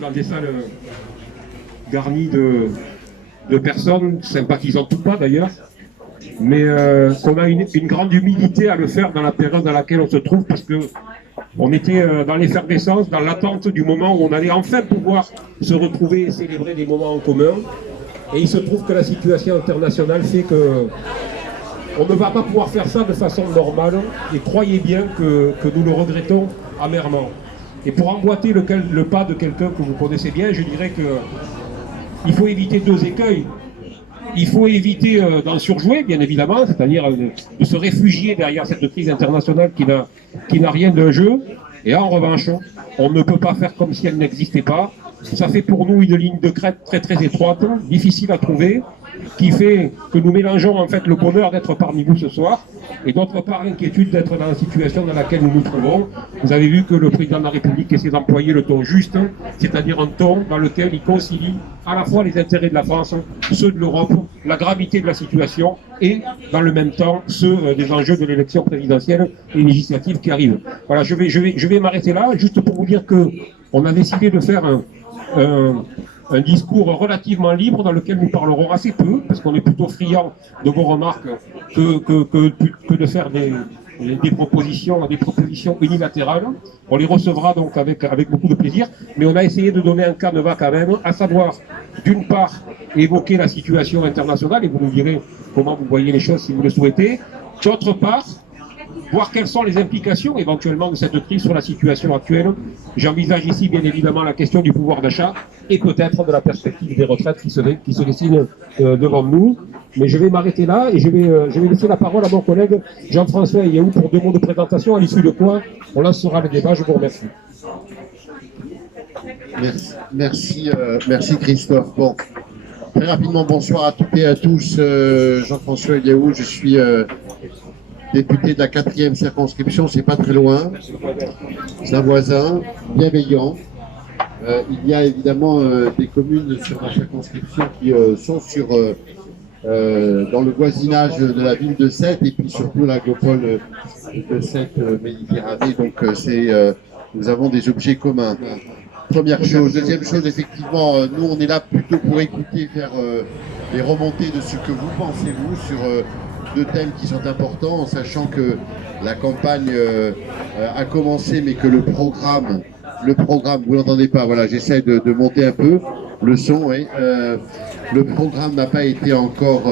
dans des salles garnies de personnes, sympathisantes ou pas d'ailleurs, mais qu'on a une grande humilité à le faire dans la période dans laquelle on se trouve, parce que on était dans l'effervescence, dans l'attente du moment où on allait enfin pouvoir se retrouver et célébrer des moments en commun. Et il se trouve que la situation internationale fait que on ne va pas pouvoir faire ça de façon normale, et croyez bien que nous le regrettons amèrement. Et pour emboîter le pas de quelqu'un que vous connaissez bien, je dirais qu'il faut éviter deux écueils. Il faut éviter d'en surjouer, bien évidemment, c'est-à-dire de se réfugier derrière cette crise internationale qui n'a rien d'un jeu. Et en revanche, on ne peut pas faire comme si elle n'existait pas. Ça fait pour nous une ligne de crête très très étroite, difficile à trouver, qui fait que nous mélangeons en fait le bonheur d'être parmi vous ce soir et d'autre part l'inquiétude d'être dans la situation dans laquelle nous nous trouvons. Vous avez vu que le président de la République essaie d'employer le ton juste, c'est-à-dire un ton dans lequel il concilie à la fois les intérêts de la France, ceux de l'Europe, la gravité de la situation et dans le même temps ceux des enjeux de l'élection présidentielle et législative qui arrivent. Voilà, je vais m'arrêter là juste pour vous dire que on a décidé de faire un discours relativement libre dans lequel nous parlerons assez peu, parce qu'on est plutôt friand de vos remarques que de faire des propositions unilatérales. On les recevra donc avec beaucoup de plaisir, mais on a essayé de donner un canevas quand même, à savoir, d'une part, évoquer la situation internationale, et vous nous direz comment vous voyez les choses si vous le souhaitez, d'autre part, voir quelles sont les implications éventuellement de cette crise sur la situation actuelle. J'envisage ici bien évidemment la question du pouvoir d'achat et peut-être de la perspective des retraites qui se dessinent devant nous. Mais je vais m'arrêter là et je vais laisser la parole à mon collègue Jean-François Eliaou pour 2 mots de présentation, à l'issue de quoi on lancera le débat. Je vous remercie. Merci Christophe. Bon, très rapidement, bonsoir à toutes et à tous. Jean-François Eliaou, je suis député de la 4e circonscription, c'est pas très loin, c'est un voisin bienveillant. Il y a évidemment des communes sur la circonscription qui sont dans le voisinage de la ville de Sète et puis surtout l'agropole de Sète Méditerranée, donc nous avons des objets communs. Première chose. Deuxième chose, effectivement, nous on est là plutôt pour écouter, faire les remontées de ce que vous pensez vous sur 2 thèmes qui sont importants, en sachant que la campagne a commencé, mais que le programme, vous l'entendez pas, voilà, j'essaie de monter un peu le son, et le programme n'a pas été encore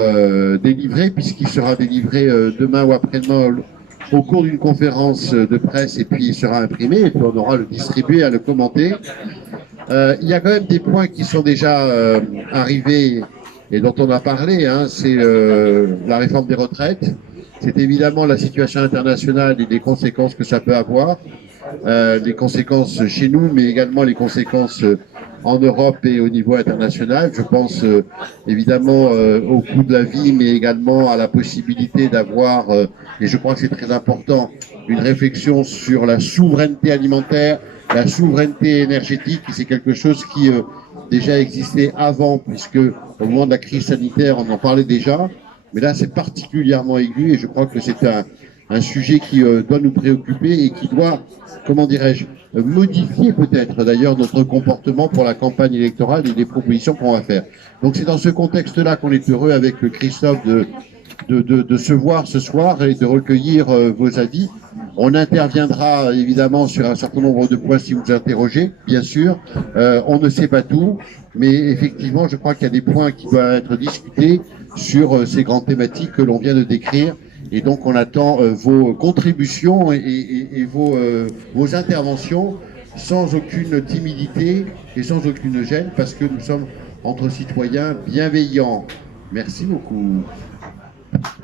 délivré, puisqu'il sera délivré demain ou après-demain au cours d'une conférence de presse, et puis il sera imprimé, et puis on aura le distribué à le commenter. Il y a quand même des points qui sont déjà arrivés et dont on a parlé, hein, c'est la réforme des retraites, c'est évidemment la situation internationale et les conséquences que ça peut avoir, les conséquences chez nous, mais également les conséquences en Europe et au niveau international. Je pense évidemment au coût de la vie, mais également à la possibilité d'avoir, et je crois que c'est très important, une réflexion sur la souveraineté alimentaire, la souveraineté énergétique, et c'est quelque chose qui déjà existait avant, puisque au moment de la crise sanitaire, on en parlait déjà, mais là c'est particulièrement aigu, et je crois que c'est un sujet qui doit nous préoccuper et qui doit, comment dirais-je, modifier peut-être d'ailleurs notre comportement pour la campagne électorale et les propositions qu'on va faire. Donc c'est dans ce contexte-là qu'on est heureux avec Christophe de se voir ce soir et de recueillir vos avis. On interviendra évidemment sur un certain nombre de points si vous interrogez, bien sûr. On ne sait pas tout, mais effectivement, je crois qu'il y a des points qui doivent être discutés sur ces grandes thématiques que l'on vient de décrire. Et donc, on attend vos contributions et vos interventions sans aucune timidité et sans aucune gêne, parce que nous sommes entre citoyens bienveillants. Merci beaucoup.